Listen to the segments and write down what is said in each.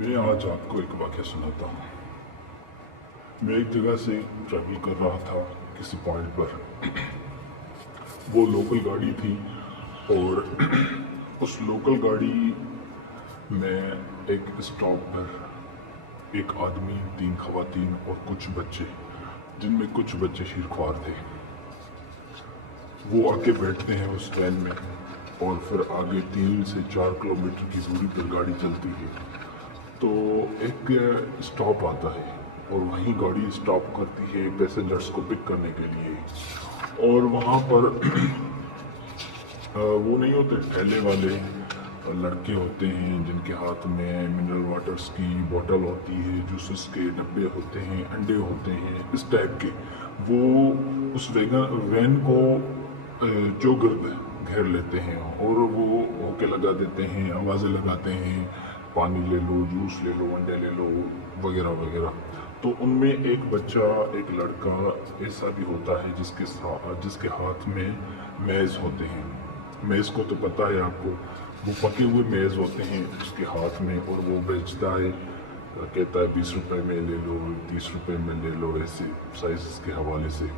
मैं आज आपको एक वाक़या सुनाता हूँ। मैं एक जगह से ट्रैवल कर रहा था किसी पॉइंट पर। वो लोकल गाड़ी थी और उस लोकल गाड़ी में एक स्टॉप पर एक आदमी, 3 ख़वातीन और कुछ बच्चे, जिनमें कुछ बच्चे शीरख्वार थे। वो आके बैठते हैं उस ट्रेन में और फिर आगे 3 से 4 किलोमीटर की दूरी पर गाड़ी चलती है तो एक स्टॉप आता है और वहीं गाड़ी स्टॉप करती है पैसेंजर्स को पिक करने के लिए। और वहाँ पर वो नहीं होते ठेले वाले लड़के होते हैं जिनके हाथ में मिनरल वाटर्स की बोतल होती है, जूसेस के डब्बे होते हैं, अंडे होते हैं, इस टाइप के। वो उस वैन को चौगिर्द घेर लेते हैं और वो होके लगा देते हैं, आवाज़ें लगाते हैं, पानी ले लो, जूस ले लो, अंडे ले लो, वगैरह वगैरह। तो उनमें एक बच्चा, एक लड़का ऐसा भी होता है जिसके हाथ में मेज़ होते हैं। मेज़ को तो पता है आपको, वो पके हुए मेज़ होते हैं उसके हाथ में और वो बेचता है, कहता है 20 रुपए में ले लो, 30 रुपए में ले लो, ऐसे साइज़ के हवाले से।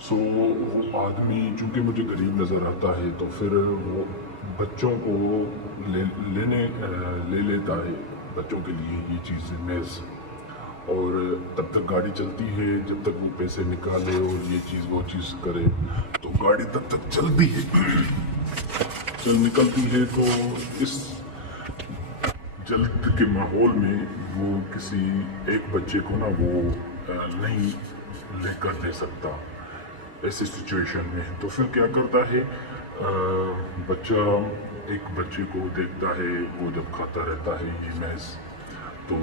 सो वो आदमी चूँकि मुझे गरीब नज़र आता है तो फिर वो बच्चों को ले लेता है, बच्चों के लिए ये चीज़ मेज़। और तब तक गाड़ी चलती है जब तक वो पैसे निकाले और ये चीज़ वो चीज़ करे, तो गाड़ी तब तक चलती है चल निकलती है। तो इस जल्द के माहौल में वो किसी एक बच्चे को ना वो नहीं लेकर दे सकता ऐसी सिचुएशन में। तो फिर क्या करता है, बच्चा एक बच्चे को देखता है, वो जब खाता रहता है ये मेज़, तो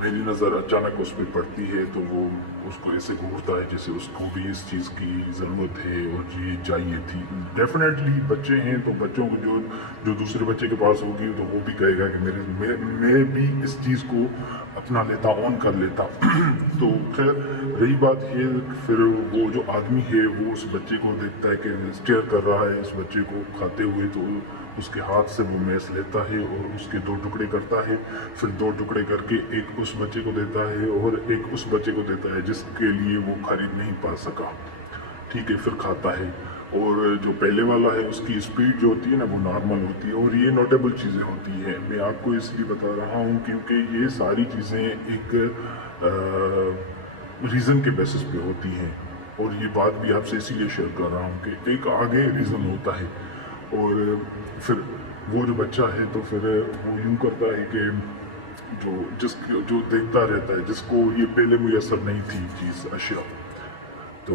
मेरी नज़र अचानक उस पर पड़ती है तो वो उसको ऐसे घूरता है जैसे उसको भी इस चीज़ की ज़रूरत है और ये चाहिए थी। डेफिनेटली बच्चे हैं तो बच्चों को जो दूसरे बच्चे के पास होगी तो वो भी कहेगा कि मैं भी इस चीज़ को अपना लेता, ऑन कर लेता। तो खैर रही बात ये, फिर वो जो आदमी है वो उस बच्चे को देखता है कि स्टेयर कर रहा है इस बच्चे को खाते हुए, तो उसके हाथ से वो मेज़ लेता है और उसके 2 टुकड़े करता है। फिर 2 टुकड़े करके एक उस बच्चे को देता है और एक उस बच्चे को देता है जिसके लिए वो खरीद नहीं पा सका। ठीक है, फिर खाता है। और जो पहले वाला है उसकी स्पीड जो होती है ना वो नॉर्मल होती है। और ये नोटेबल चीज़ें होती हैं, मैं आपको इसलिए बता रहा हूँ क्योंकि ये सारी चीज़ें एक रीज़न के बेसिस पे होती हैं। और ये बात भी आपसे इसीलिए शेयर कर रहा हूँ कि एक आगे रीज़न होता है। और फिर वो जो बच्चा है तो फिर वो यूँ करता है कि जो देखता रहता है, जिसको ये पहले मुयसर नहीं थी चीज़ अशिया, तो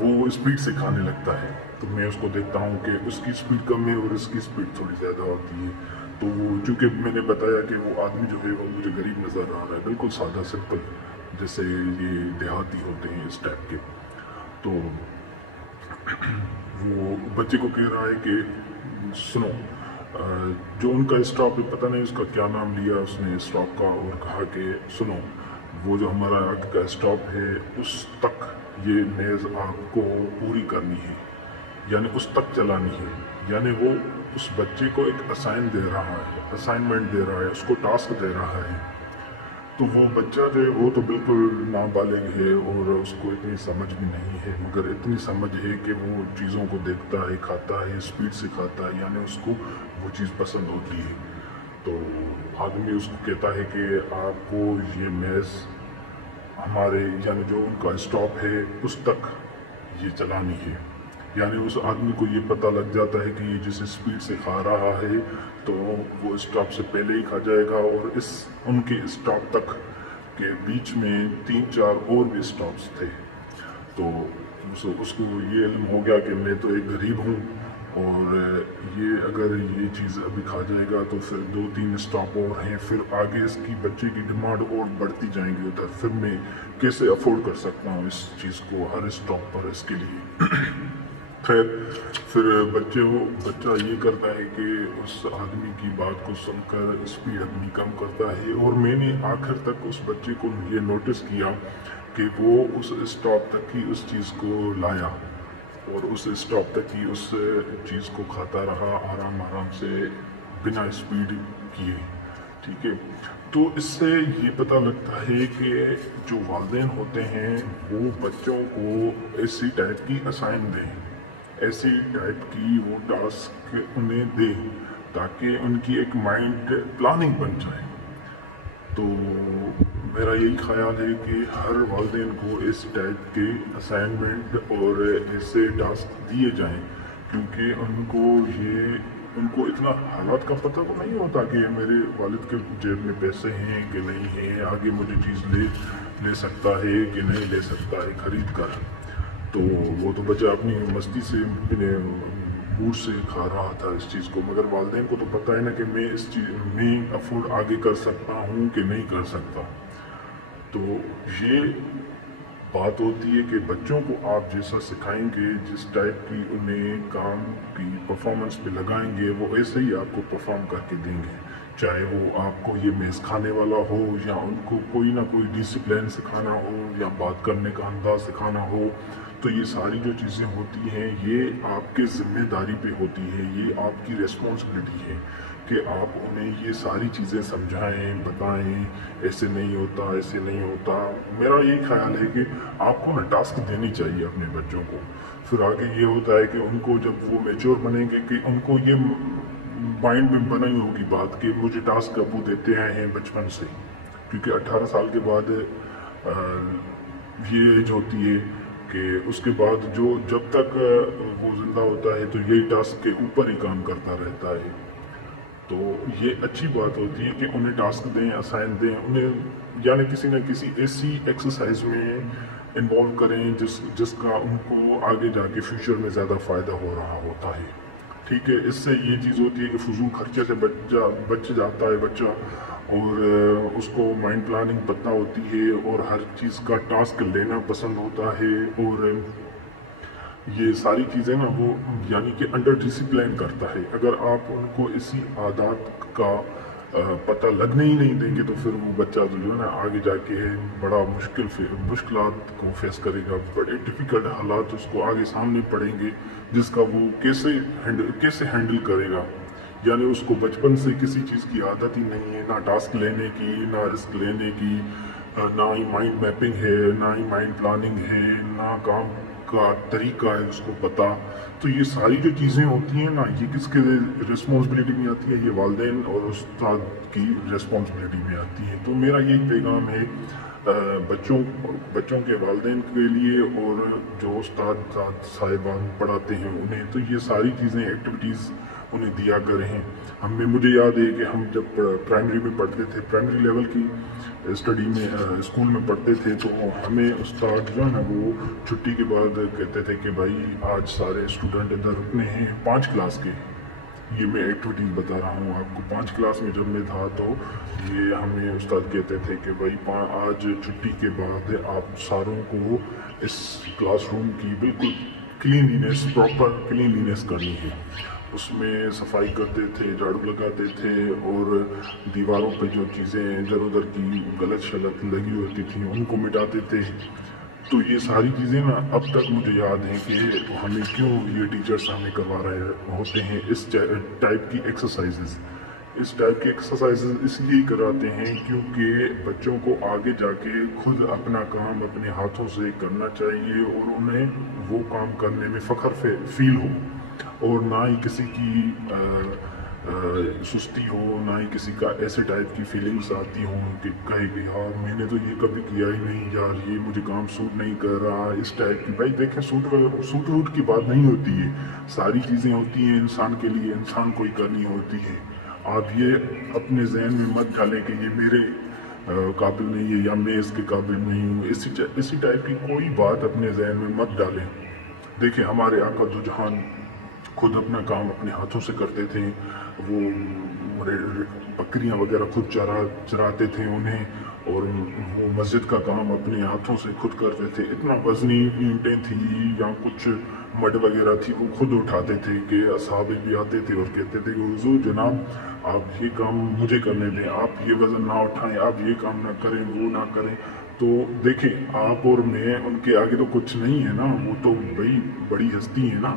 वो स्पीड से खाने लगता है। तो मैं उसको देखता हूँ कि उसकी स्पीड कम है और इसकी स्पीड थोड़ी ज़्यादा होती है। तो चूँकि मैंने बताया कि वो आदमी जो है वो मुझे गरीब नज़र आ रहा है, बिल्कुल सादा सिंपल, जैसे ये देहाती होते हैं इस टाइप के। तो वो बच्चे को कह रहा है कि सुनो, जो उनका स्टॉप है, पता नहीं उसका क्या नाम लिया उसने स्टॉप का, और कहा कि सुनो, वो जो हमारा आगे का स्टॉप है उस तक ये मेज़ आपको पूरी करनी है, यानी उस तक चलानी है। यानी वो उस बच्चे को एक असाइनमेंट दे रहा है, उसको टास्क दे रहा है। तो वो बच्चा जो है वो तो बिल्कुल नाबालिग है और उसको इतनी समझ भी नहीं है, मगर इतनी समझ है कि वो चीज़ों को देखता है, खाता है, स्पीड से खाता है, यानी उसको वो चीज़ पसंद होती है। तो आदमी उसको कहता है कि आपको ये मेज़ हमारे यानी जो उनका स्टॉप है उस तक ये चलानी है। यानी उस आदमी को ये पता लग जाता है कि ये जिस स्पीड से खा रहा है तो वो स्टॉप से पहले ही खा जाएगा, और इस उनके स्टॉप तक के बीच में 3-4 और भी स्टॉप्स थे। तो उसको ये इल्म हो गया कि मैं तो एक गरीब हूँ और ये अगर ये चीज़ अभी खा जाएगा तो फिर 2-3 स्टॉप और हैं, फिर आगे इसकी बच्चे की डिमांड और बढ़ती जाएंगी उधर, फिर मैं कैसे अफोर्ड कर सकता हूँ इस चीज़ को हर स्टॉप पर इसके लिए। खैर फिर बच्चा ये करता है कि उस आदमी की बात को सुनकर स्पीड अपनी कम करता है। और मैंने आखिर तक उस बच्चे को ये नोटिस किया कि वो उस स्टॉप तक ही उस चीज़ को लाया और उस स्टॉप तक ही उस चीज़ को खाता रहा आराम आराम से बिना स्पीड किए। ठीक है, तो इससे ये पता लगता है कि जो वालिदैन होते हैं वो बच्चों को ऐसी टाइप की असाइन दें, ऐसी टाइप की वो टास्क उन्हें दें ताकि उनकी एक माइंड प्लानिंग बन जाए। तो मेरा यही ख्याल है कि हर वालिदैन को इस टाइप के असाइनमेंट और ऐसे टास्क दिए जाएं, क्योंकि उनको इतना हालात का पता तो नहीं होता कि मेरे वालिद के जेब में पैसे हैं कि नहीं हैं, आगे मुझे चीज़ ले सकता है कि नहीं ले सकता है खरीद कर। तो वो तो बच्चा अपनी मस्ती से अपने मूड से खा रहा था इस चीज़ को, मगर वालिदैन को तो पता है ना कि मैं इस चीज़ में अफोर्ड आगे कर सकता हूँ कि नहीं कर सकता। तो ये बात होती है कि बच्चों को आप जैसा सिखाएंगे, जिस टाइप की उन्हें काम की परफॉर्मेंस पे लगाएंगे, वो ऐसे ही आपको परफॉर्म करके देंगे। चाहे वो आपको ये मेज़ खाने वाला हो या उनको कोई ना कोई डिसिप्लिन सिखाना हो या बात करने का अंदाज सिखाना हो, तो ये सारी जो चीज़ें होती हैं ये आपके ज़िम्मेदारी पे होती है, ये आपकी रिस्पॉन्सिबिलिटी है कि आप उन्हें ये सारी चीज़ें समझाएं, बताएं, ऐसे नहीं होता, ऐसे नहीं होता। मेरा यही ख्याल है कि आपको ना टास्क देनी चाहिए अपने बच्चों को। फिर आगे ये होता है कि उनको जब वो मैच्योर बनेंगे कि उनको ये माइंड में बनी होगी बात कि मुझे टास्क अब वो देते आए हैं बचपन से, क्योंकि 18 साल के बाद ये एज होती है कि उसके बाद जो जब तक वो ज़िंदा होता है तो यही टास्क के ऊपर ही काम करता रहता है। तो ये अच्छी बात होती है कि उन्हें टास्क दें, असाइन दें, उन्हें यानी किसी न किसी ऐसी एक्सरसाइज में इन्वॉल्व करें जिसका उनको आगे जाके फ्यूचर में ज़्यादा फ़ायदा हो रहा होता है। ठीक है, इससे ये चीज़ होती है कि फजूल खर्चे से बच जाता है बच्चा, और उसको माइंड प्लानिंग पता होती है और हर चीज़ का टास्क लेना पसंद होता है, और ये सारी चीज़ें ना वो यानी कि अंडर डिसिप्लिन करता है। अगर आप उनको इसी आदत का पता लगने ही नहीं देंगे तो फिर वो बच्चा जो है ना आगे जाके बड़ा मुश्किलात को फेस करेगा, बड़े डिफ़िकल्ट हालात उसको आगे सामने पड़ेंगे जिसका वो कैसे हैंडल करेगा। यानी उसको बचपन से किसी चीज़ की आदत ही नहीं है, ना टास्क लेने की, ना रिस्क लेने की, ना ही माइंड मैपिंग है, ना ही माइंड प्लानिंग है, ना काम का तरीका है उसको पता। तो ये सारी जो चीज़ें होती हैं ना, ये किसके रिस्पॉन्सिबिलिटी में आती है? ये वालिदैन और उस्ताद की रिस्पॉन्सिबिलिटी में आती है। तो मेरा यही पैगाम है बच्चों के वालिदैन के लिए और जो उस्ताद साहिबान पढ़ाते हैं उन्हें, तो ये सारी चीज़ें एक्टिविटीज़ उन्हें दिया करें। मुझे याद है कि हम जब प्राइमरी में पढ़ते थे, प्राइमरी लेवल की स्टडी में स्कूल में पढ़ते थे, तो हमें उस्ताद जो है ना वो छुट्टी के बाद कहते थे कि भाई आज सारे स्टूडेंट इधर रुकने हैं 5 क्लास के। ये मैं एक्टिविटीज़ बता रहा हूँ आपको। 5 क्लास में जब मैं था तो ये हमें उस्ताद कहते थे कि भाई आज छुट्टी के बाद आप सारों को इस क्लासरूम की बिल्कुल प्रॉपर क्लीनलीनेस करनी है। उसमें सफाई करते थे, झाड़ू लगाते थे, और दीवारों पे जो चीज़ें इधर उधर की गलत शलत लगी होती थी उनको मिटाते थे। तो ये सारी चीज़ें ना अब तक मुझे याद हैं कि हमें क्यों ये टीचर्स हमें करवा रहे होते हैं इस टाइप की एक्सरसाइजेज। इस टाइप की एक्सरसाइजेज इसलिए कराते हैं क्योंकि बच्चों को आगे जाके खुद अपना काम अपने हाथों से करना चाहिए और उन्हें वो काम करने में फ़ख्र फील हो, और ना ही किसी की सुस्ती हो, ना ही किसी का ऐसे टाइप की फीलिंग्स आती हों कि कहे कि यार मैंने तो ये कभी किया ही नहीं, यार ये मुझे काम सूट नहीं कर रहा, इस टाइप की। भाई देखें, सूट वूट की बात नहीं होती है, सारी चीज़ें होती हैं इंसान के लिए, इंसान को ही करनी होती है। आप ये अपने जहन में मत डालें कि ये मेरे काबिल नहीं है या मैं इसके काबिल नहीं हूँ, इसी टाइप की कोई बात अपने जहन में मत डालें। देखिए, हमारे आका दो जहान खुद अपना काम अपने हाथों से करते थे। वो बकरियां वगैरह खुद चराते थे उन्हें, और वो मस्जिद का काम अपने हाथों से खुद करते थे। इतना वजनी ईंटें थी या कुछ मड वगैरह थी वो खुद उठाते थे कि असहाबे भी आते थे और कहते थे कि हुजूर जनाब आप ये काम मुझे करने दें, आप ये वज़न ना उठाएं, आप ये काम ना करें, वो ना करें। तो देखें, आप और मैं उनके आगे तो कुछ नहीं है ना, वो तो भाई बड़ी हस्ती है ना।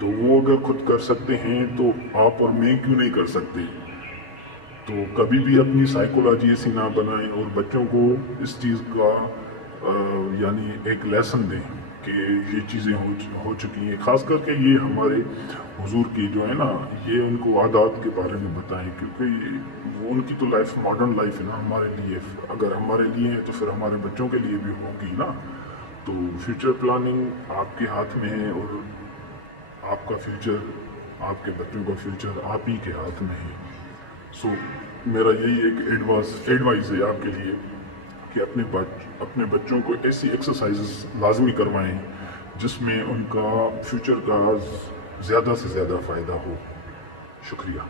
तो वो अगर खुद कर सकते हैं तो आप और मैं क्यों नहीं कर सकते? تو کبھی بھی اپنی سائیکولوجی ایسی نہ بنائیں اور بچوں کو اس چیز کا یعنی ایک لیسن دیں کہ یہ چیزیں ہو چکی ہیں. خاص کر کے یہ ہمارے حضور کی جو ہے نا یہ ان کو عادات کے بارے میں بتائیں, کیونکہ وہ ان کی تو لائف ماڈرن لائف ہے نا ہمارے لیے. اگر ہمارے لیے ہے تو پھر ہمارے بچوں کے لیے بھی ہوگی نا. تو فیوچر پلاننگ آپ کے ہاتھ میں ہے اور آپ کا فیوچر, آپ کے بچوں کا فیوچر آپ ہی کے ہاتھ میں ہے. سو میرا یہی ایک ایڈوائز ہے آپ کے لیے کہ اپنے بچوں کو ایسی ایکسرسائزز لازمی کروائیں جس میں ان کا فیوچر کا زیادہ سے زیادہ فائدہ ہو. شکریہ.